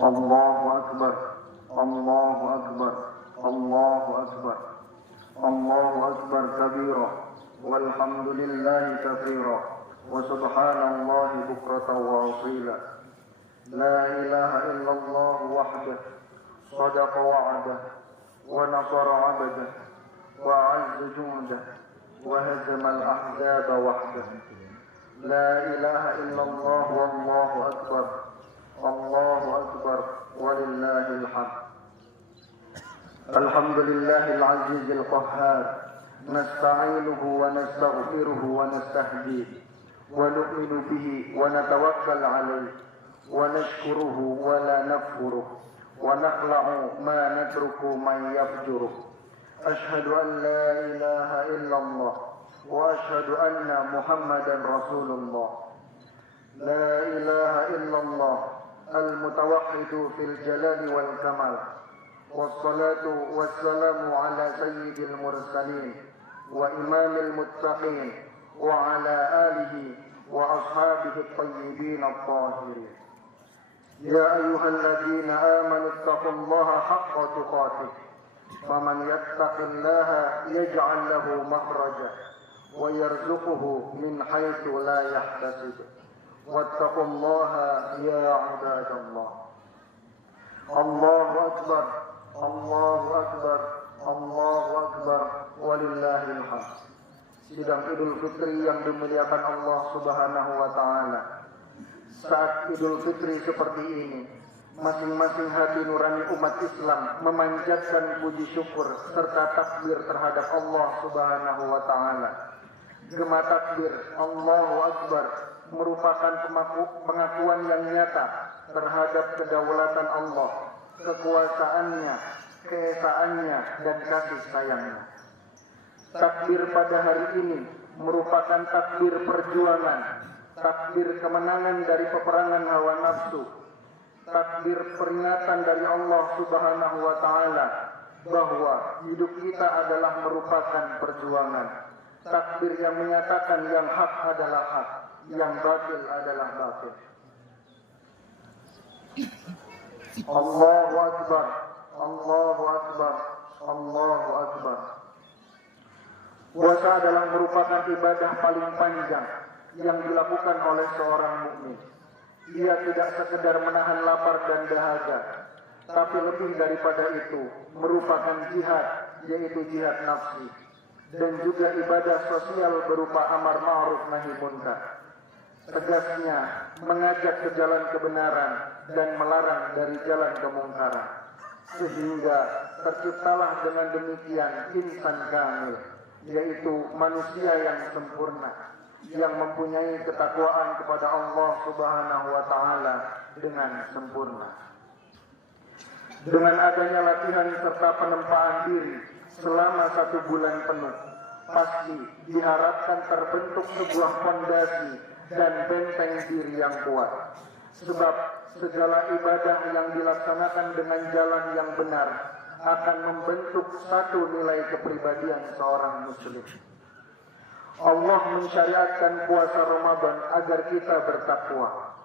Allahu Akbar, Allahu Akbar, Allahu Akbar, Allahu Akbar kabira, walhamdulillahi katsira, wa subhanallahi bukratan wa asila. La ilaha illallah wahdah, sadaqa wa'dah, wa nasara 'abdah, wa 'azza jundah, wa hazama al-ahzaba wahdah. La ilaha illallah wallahu akbar, Allahu akbar, walillahil hamd. Alhamdulillahil azizil qahhar, nasta'inuhu wa nastaghfiruhu wa nastahdihi, wa nu'minu bihi wa natawakkal 'alayhi, wa nashkuruhu wa la nakfuruh, wa nakhla'u ma natruku man yafjuruh. Ashhadu an la ilaha illallah wa ashhadu anna Muhammadan Rasulullah. La ilaha illallah al-mutawahhidu fil jalali wal kamal. Wassalatu wassalamu ala sayyidil mursalin wa imamil muttaqin wa ala alihi wa ashabihi at-tayyibin at-tahirin. Ya ayyuhalladzina amanu ittaqullaha haqqa tuqatih. Faman yattaqillaha yaj'al lahu makhraja wa yarzuquhu min haitsu la yahtasib. Wattaqullaha ya 'ibadallah. Allahu akbar, Allahu akbar, Allahu akbar, walillahil hamd. Sidang Idul Fitri yang dimuliakan Allah Subhanahu wa taala. Saat Idul Fitri seperti ini, masing-masing hati nurani umat Islam memanjatkan puji syukur serta takbir terhadap Allah Subhanahu wa taala. Gema takbir Allahu Akbar merupakan pengakuan yang nyata terhadap kedaulatan Allah, kekuasaannya, keesaannya, dan kasih sayangnya. Takbir pada hari ini merupakan takbir perjuangan, takbir kemenangan dari peperangan hawa nafsu, takbir peringatan dari Allah Subhanahu wa taala bahwa hidup kita adalah merupakan perjuangan. Takbir yang menyatakan yang hak adalah hak, yang batil adalah batil. Allahu akbar, Allahu akbar, Allahu akbar. Puasa adalah merupakan ibadah paling panjang yang dilakukan oleh seorang mukmin. Dia tidak sekedar menahan lapar dan dahaga, tapi lebih daripada itu merupakan jihad, yaitu jihad nafsi, dan juga ibadah sosial berupa amar ma'ruf nahi munkar. Tegasnya mengajak ke jalan kebenaran dan melarang dari jalan kemungkaran, sehingga terciptalah dengan demikian insan kamil, yaitu manusia yang sempurna, yang mempunyai ketakwaan kepada Allah Subhanahu wa taala dengan sempurna. Dengan adanya latihan serta penempaan diri selama 1 bulan penuh, pasti diharapkan terbentuk sebuah fondasi dan benteng diri yang kuat. Sebab segala ibadah yang dilaksanakan dengan jalan yang benar akan membentuk satu nilai kepribadian seorang muslim. Allah mensyariatkan puasa Ramadan agar kita bertakwa.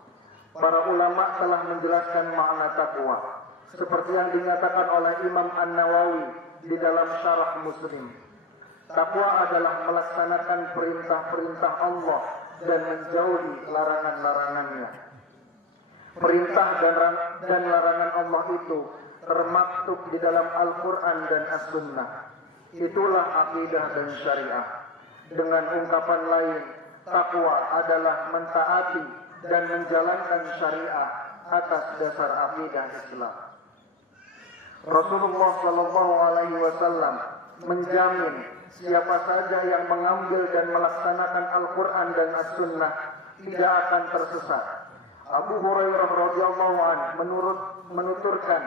Para ulama telah menjelaskan makna takwa, seperti yang dinyatakan oleh Imam An-Nawawi di dalam Syarah Muslim. Takwa adalah melaksanakan perintah-perintah Allah dan menjauhi larangan-larangannya. Perintah dan larangan Allah itu termaktub di dalam Al-Quran dan As-Sunnah. Itulah akidah dan syariah. Dengan ungkapan lain, takwa adalah mentaati dan menjalankan syariah atas dasar akidah Islam. Rasulullah SAW menjamin siapa saja yang mengambil dan melaksanakan Al-Quran dan As-Sunnah tidak akan tersesat. Abu Hurairah radhiyallahu anhu menuturkan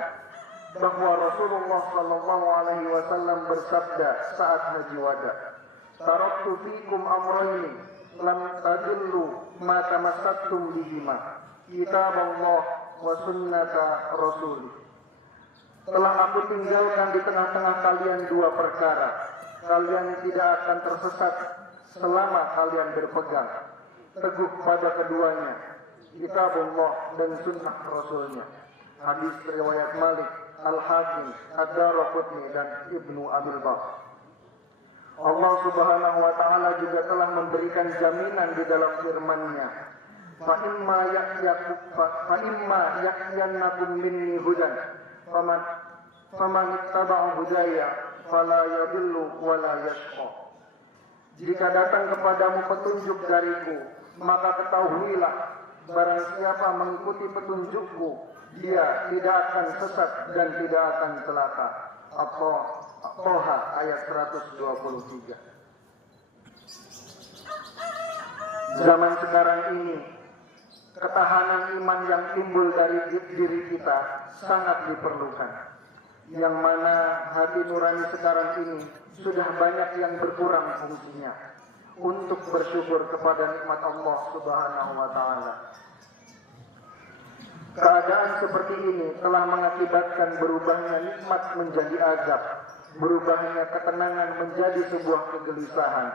bahwa Rasulullah SAW bersabda saat haji wada, "Taraktu fikum amrayni lam tadillu ma tamassaktum bihima, kitaballah wa sunnata rasulih." Telah aku tinggalkan di tengah-tengah kalian 2 perkara. Kalian tidak akan tersesat selama kalian berpegang teguh pada keduanya, kitabullah dan sunnah Rasulnya. Hadis riwayat Malik, Al-Hakim, Ad-Daraqutni dan Ibnu Abil Bakr. Allah Subhanahu wa taala juga telah memberikan jaminan di dalam firman-Nya, fa imma ya'yannakum minni hudan faman ittaba'a hudaya fala yadillu wa la yashqa. Jika datang kepadamu petunjuk dariku, maka ketahuilah barang siapa mengikuti petunjukku, dia tidak akan sesat dan tidak akan celaka. At-Thaha ayat 123. Zaman sekarang ini, ketahanan iman yang timbul dari diri kita sangat diperlukan. Yang mana hati nurani sekarang ini sudah banyak yang berkurang fungsinya untuk bersyukur kepada nikmat Allah Subhanahu wa taala. Keadaan seperti ini telah mengakibatkan berubahnya nikmat menjadi azab, berubahnya ketenangan menjadi sebuah kegelisahan,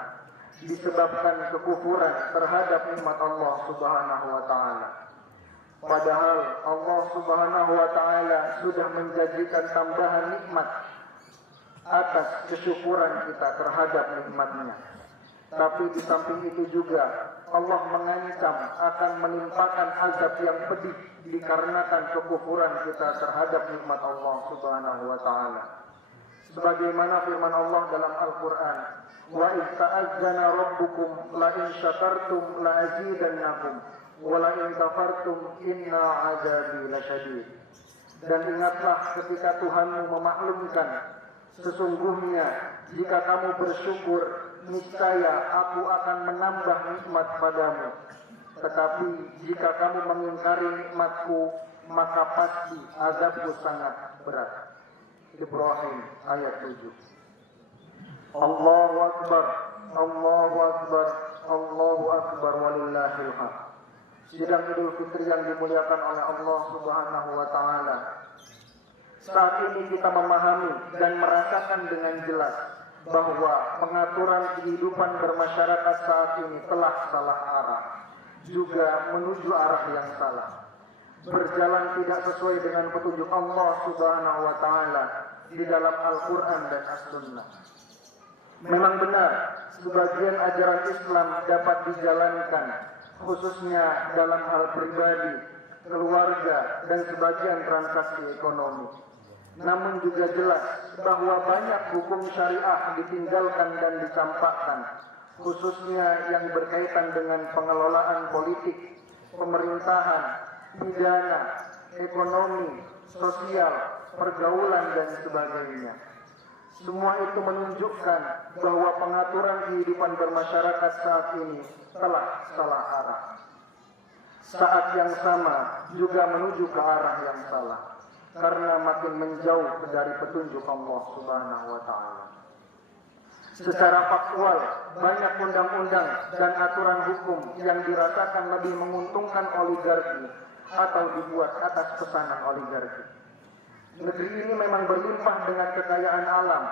disebabkan kekufuran terhadap nikmat Allah Subhanahu wa taala. Padahal Allah Subhanahu wa taala sudah menjanjikan tambahan nikmat atas kesyukuran kita terhadap nikmat-Nya. Tapi di samping itu juga Allah mengancam akan menimpakan azab yang pedih dikarenakan kekufuran kita terhadap nikmat Allah Subhanahu wa taala. Sebagaimana firman Allah dalam Al-Qur'an, "Wa idz ta'azzana rabbukum la in syakartum la azidannakum wa la in kafartum inna 'adzabi lasyadid." Dan ingatlah ketika Tuhanmu memaklumkan, sesungguhnya jika kamu bersyukur, niscaya aku akan menambah nikmat padamu. Tetapi jika kamu mengingkari nikmatku, maka pasti azabku sangat berat. Ibrahim ayat 7. Allahu Akbar, Allahu Akbar, Allahu Akbar walillahil hamd. Sidang Idul Fitri yang dimuliakan oleh Allah Subhanahu wa taala. Saat ini kita memahami dan merasakan dengan jelas bahwa pengaturan kehidupan bermasyarakat saat ini telah salah arah, juga menuju arah yang salah. Berjalan tidak sesuai dengan petunjuk Allah Subhanahu wa taala di dalam Al-Qur'an dan As-Sunnah. Memang benar, sebagian ajaran Islam dapat dijalankan, khususnya dalam hal pribadi, keluarga, dan sebagian transaksi ekonomi. Namun juga jelas bahwa banyak hukum syariah ditinggalkan dan dicampakkan, khususnya yang berkaitan dengan pengelolaan politik, pemerintahan, pidana, ekonomi, sosial, pergaulan, dan sebagainya. Semua itu menunjukkan bahwa pengaturan kehidupan bermasyarakat saat ini telah salah arah. Saat yang sama juga menuju ke arah yang salah, karena makin menjauh dari petunjuk Allah Subhanahu wa taala. Secara faktual, banyak undang-undang dan aturan hukum yang dirasakan lebih menguntungkan oligarki atau dibuat atas pesanan oligarki. Negeri ini memang berlimpah dengan kekayaan alam,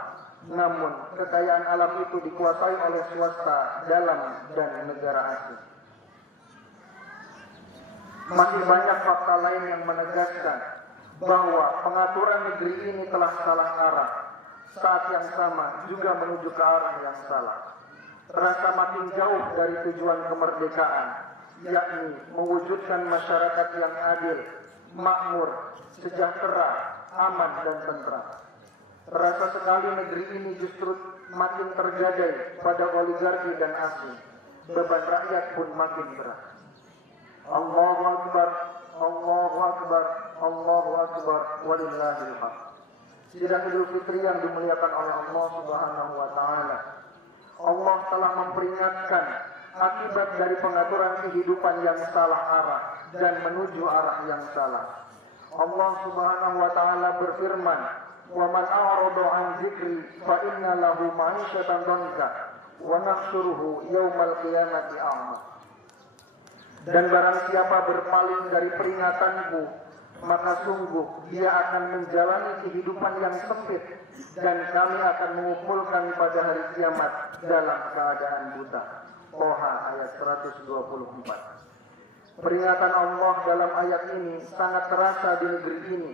namun kekayaan alam itu dikuasai oleh swasta dalam dan negara asing. Masih banyak fakta lain yang menegaskan bahwa pengaturan negeri ini telah salah arah, saat yang sama juga menuju ke arah yang salah. Terasa makin jauh dari tujuan kemerdekaan, yakni mewujudkan masyarakat yang adil, makmur, sejahtera, aman dan tentram. Terasa sekali negeri ini justru makin tergadai pada oligarki dan asing. Beban rakyat pun makin berat. Allahu Akbar, Allahu Akbar, Allahu Akbar, walillahil hamd. Sidang Idul Fitri yang dimuliakan oleh Allah Subhanahu wa taala. Allah telah memperingatkan akibat dari pengaturan kehidupan yang salah arah dan menuju arah yang salah. Allah Subhanahu wa taala berfirman, "Wa man a'rada 'an dzikri fa inna lahu ma'isyatan dhanka wa nahsyuruhu yaumal qiyamati a'ma." Dan barang siapa berpaling dari peringatanku, maka sungguh dia akan menjalani kehidupan yang sempit dan kami akan mengumpulkan pada hari kiamat dalam keadaan buta. Thaha ayat 124. Peringatan Allah dalam ayat ini sangat terasa di negeri ini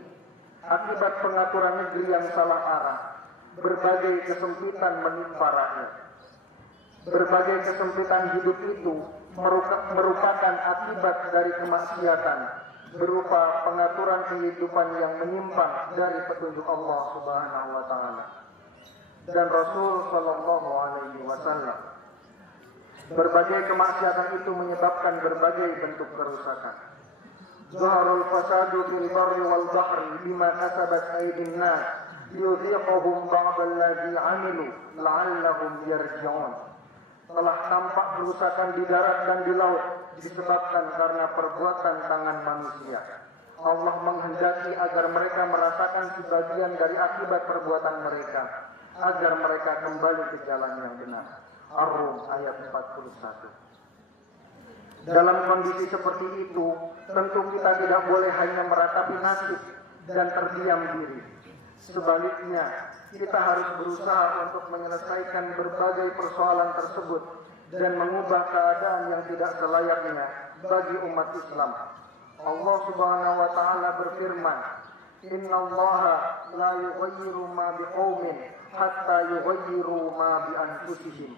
akibat pengaturan negeri yang salah arah. Berbagai kesempitan menimpa rakyat. Berbagai kesempitan hidup itu merupakan akibat dari kemaksiatan berupa pengaturan kehidupan yang menyimpang dari petunjuk Allah Subhanahu wa taala dan Rasul sallallahu alaihi wasallam. Berbagai kemaksiatan itu menyebabkan berbagai bentuk kerusakan. Zaharul fasadu fil barri wal bahri bima kasabat aydin nas yudhiquhum ba'dallazi 'amilu la'allahum yarji'un. Telah tampak kerusakan di darat dan di laut disebabkan karena perbuatan tangan manusia. Allah menghendaki agar mereka merasakan sebagian dari akibat perbuatan mereka, agar mereka kembali ke jalan yang benar. Ar-Rum ayat 41. Dalam kondisi seperti itu, tentu kita tidak boleh hanya meratapi nasib dan terdiam diri. Sebaliknya, kita harus berusaha untuk menyelesaikan berbagai persoalan tersebut dan mengubah keadaan yang tidak selayaknya bagi umat Islam. Allah Subhanahu wa taala berfirman, "Innallaha la yughayyiru ma biqaumin hatta yughayyiru ma bi anfusihim."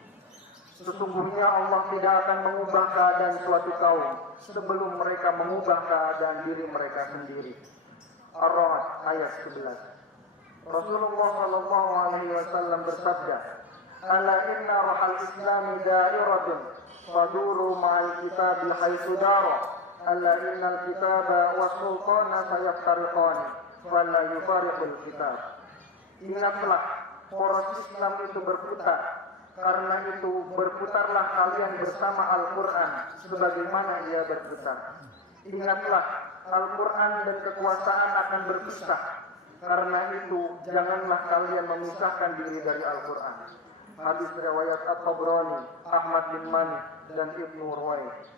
Sesungguhnya Allah tidak akan mengubah keadaan suatu kaum sebelum mereka mengubah keadaan diri mereka sendiri. Ar-Ra'd ayat 11. Rasulullah sallallahu alaihi wasallam bersabda, "Ala inna ruhal islami da'iratun faduru ma'al kitabi haitsu dara. Ala innal kitaba was sultana sayaftariqani wala yufariqul kitab." Ingatlah, poros Islam itu berputar. Karena itu berputarlah kalian bersama Al-Quran sebagaimana ia berputar. Ingatlah, Al-Quran dan kekuasaan akan berpisah. Karena itu janganlah kalian memisahkan diri dari Al-Quran. Hadis riwayat At-Tabrani, Ahmad bin Mani dan Ibnu Ruwayth.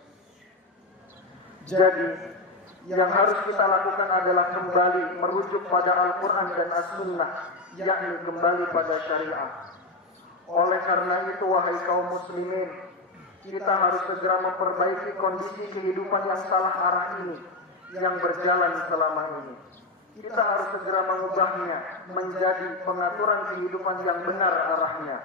Jadi yang harus kita lakukan adalah kembali merujuk pada Al-Quran dan As-Sunnah, yakni kembali pada syariat. Oleh karena itu, wahai kaum muslimin, kita harus segera memperbaiki kondisi kehidupan yang salah arah ini, yang berjalan selama ini. Kita harus segera mengubahnya menjadi pengaturan kehidupan yang benar arahnya.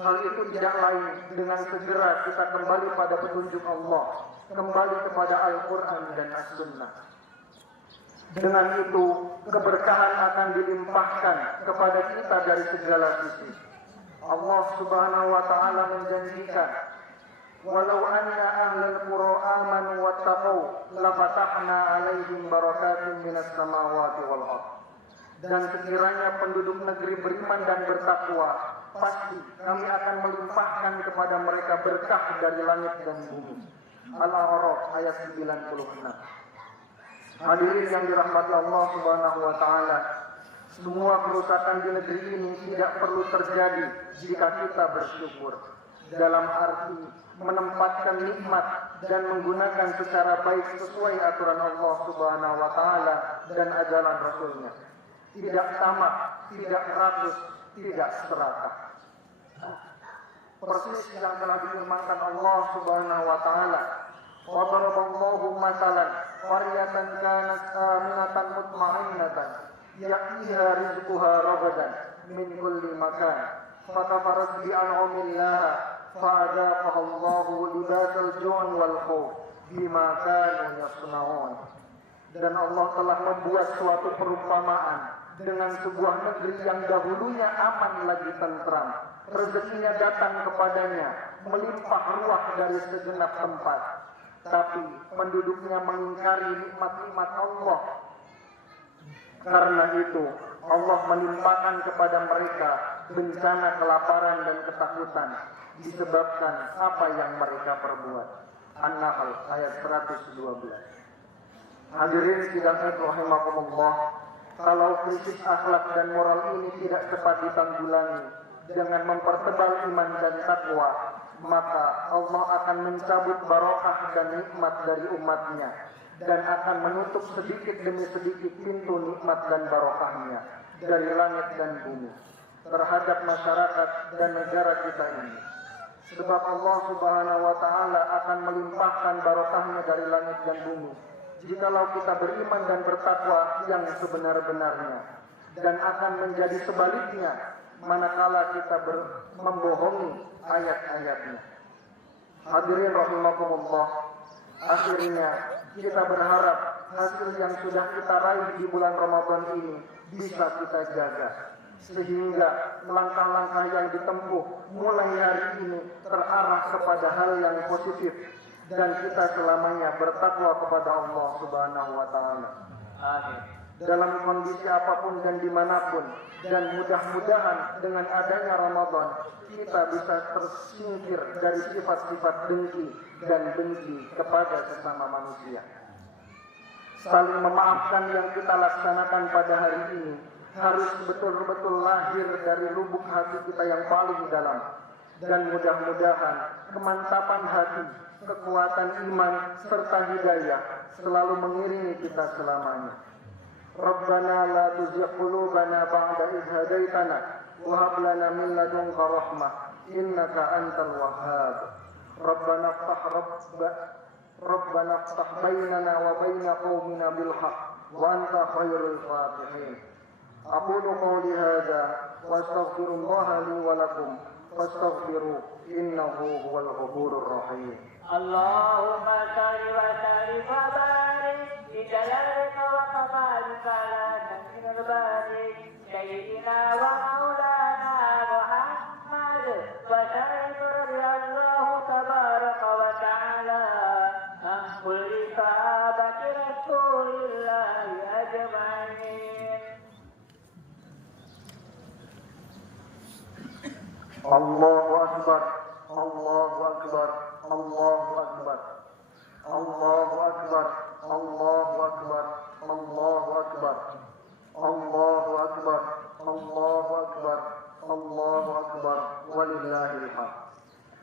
Hal itu tidak lain dengan segera kita kembali pada petunjuk Allah, kembali kepada Al-Quran dan As-Sunnah. Dengan itu, keberkahan akan dilimpahkan kepada kita dari segala sisi. Allah Subhanahu wa taala menjanjikan, "Walau anna ahlal qura amanu wattaqau lafatahna 'alaihim barakatin minas samawati wal ardh." Dan sekiranya penduduk negeri beriman dan bertakwa, pasti kami akan melimpahkan kepada mereka berkah dari langit dan bumi. Al-A'raf ayat 96. Hadirin yang dirahmati Allah Subhanahu wa taala, semua kerusakan di negeri ini tidak perlu terjadi jika kita bersyukur. Dalam arti menempatkan nikmat dan menggunakan secara baik sesuai aturan Allah Subhanahu wa taala dan ajaran Rasulnya. Tidak tamak, tidak rakus, tidak serakah. Persis yang telah difirmankan Allah Subhanahu wa taala, "Wa daraballahu mathalan qaryatan kanat aminatan mutma'innatan ya'tiha rizquha ragadan min kulli makan fakafarat bi'an'amillah fa'adaqaha Allahu libasal ju'i wal khauf bima kanu yasna'un." Dan Allah telah membuat suatu perumpamaan dengan sebuah negeri yang dahulunya aman lagi tentram, rezekinya datang kepadanya melimpah ruah dari segenap tempat, tapi penduduknya mengingkari nikmat-nikmat Allah. Karena itu Allah menimpakan kepada mereka bencana kelaparan dan ketakutan disebabkan apa yang mereka perbuat. An-Nahl ayat 112. Hadirin sidang rahimakumullah, kalau krisis akhlak dan moral ini tidak cepat ditanggulangi dengan mempertebal iman dan takwa, maka Allah akan mencabut barokah dan nikmat dari umatnya dan akan menutup sedikit demi sedikit pintu nikmat dan barokahnya dari langit dan bumi terhadap masyarakat dan negara kita ini. Sebab Allah Subhanahu wa Ta'ala akan melimpahkan barokahnya dari langit dan bumi jikalau kita beriman dan bertakwa yang sebenar-benarnya, dan akan menjadi sebaliknya manakala kita membohongi ayat-ayatnya. Hadirin rahimakumullah, akhirnya kita berharap hasil yang sudah kita raih di bulan Ramadan ini bisa kita jaga, sehingga langkah-langkah yang ditempuh mulai hari ini terarah kepada hal yang positif dan kita selamanya bertakwa kepada Allah Subhanahu wa Ta'ala. Amin. Dalam kondisi apapun dan dimanapun, dan mudah-mudahan dengan adanya Ramadan kita bisa tersingkir dari sifat-sifat dengki dan benci kepada sesama manusia. Saling memaafkan yang kita laksanakan pada hari ini harus betul-betul lahir dari lubuk hati kita yang paling dalam, dan mudah-mudahan kemantapan hati, kekuatan iman serta hidayah selalu mengiringi kita selamanya. Rabbana la tuzigh qulubana ba'da idh hadaitana wa hab lana min ladunka rahmah innaka antal wahhab. Rabbana iftah bainana wa baina qaumina bil haqq wa anta khairul fatihin. Aqulu qawli hadha wa astaghfirullaha li wa lakum fastaghfiru innahu huwal ghafurur rahim. Allahumma salli wa sallim wa barik bi jalalika wa kamalika ala nabiyyil barik sayyidina wa maulana Muhammad wa sallim radhiyallahu tabaraka wa ta'ala an kulli sahabati rasulillahi ajma'in. Allahu Akbar, Allahu Akbar, Allahu Akbar, Allahu Akbar, Allahu Akbar, Allahu Akbar, Allahu Akbar, Allahu Akbar, Allahu Akbar, walillahil hamd.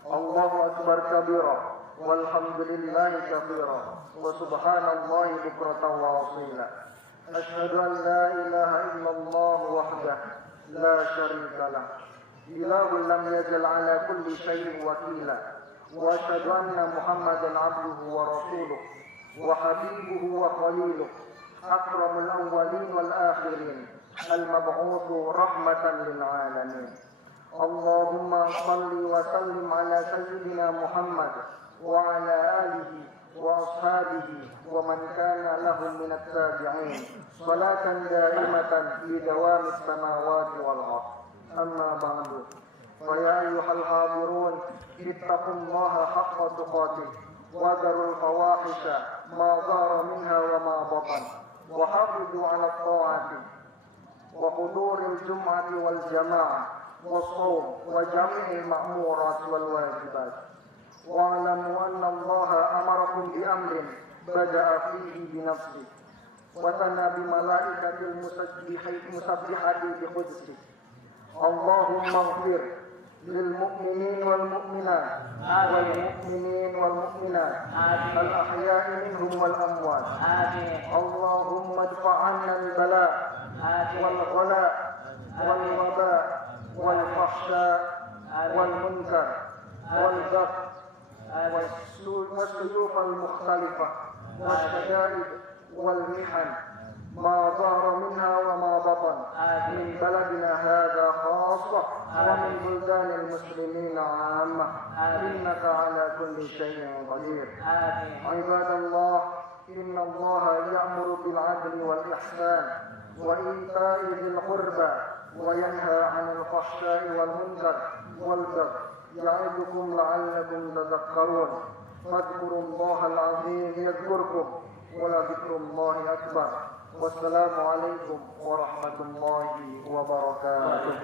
Allahu Akbar kabira, walhamdulillahi kabira, wa subhanallahi bukratan wa asila. Ashhadu an la ilaha illallah wahdah la syarika lah. إله لم يزل على كل شيء وكيلا وأشهد أن محمدا عبده ورسوله وحبيبه وخليله أكرم الأولين والآخرين المبعوث رحمة للعالمين. اللهم صل وسلم على سيدنا محمد وعلى آله وأصحابه ومن كان لهم من التابعين صلاة دائمة لدوام السماوات والأرض. أما بعد فيا أيها الحاضرون اتقوا الله حق تقاته وذروا الفواحش ما ظهر منها وما بطن وحافظوا على الطاعة وحضور الجمعة والجماعة والصوم وجميع المأمورات والواجبات. واعلموا أن الله أمركم بأمر بدأ فيه بنفسه وثنى بملائكة المسبحة بقدسه. اللهم اغفر للمؤمنين والمؤمنات والمؤمنين والمؤمنات الأحياء منهم والأموات. اللهم ادفع عنا البلاء والغلاء والوباء والفحشاء والمنكر والبغي والسيوف المختلفة والشدائد والمحن ما ظهر منها وما بطن من بلدنا هذا خاصة ومن بلدان المسلمين عامة إنك على كل شيء قدير. عباد الله، إن الله يأمر بالعدل والإحسان وإيتاء ذي القربى وينهى عن الفحشاء والمنكر والبغي يعظكم لعلكم تذكرون. فاذكروا الله العظيم يذكركم ولذكر الله أكبر. والسلام عليكم ورحمة الله وبركاته.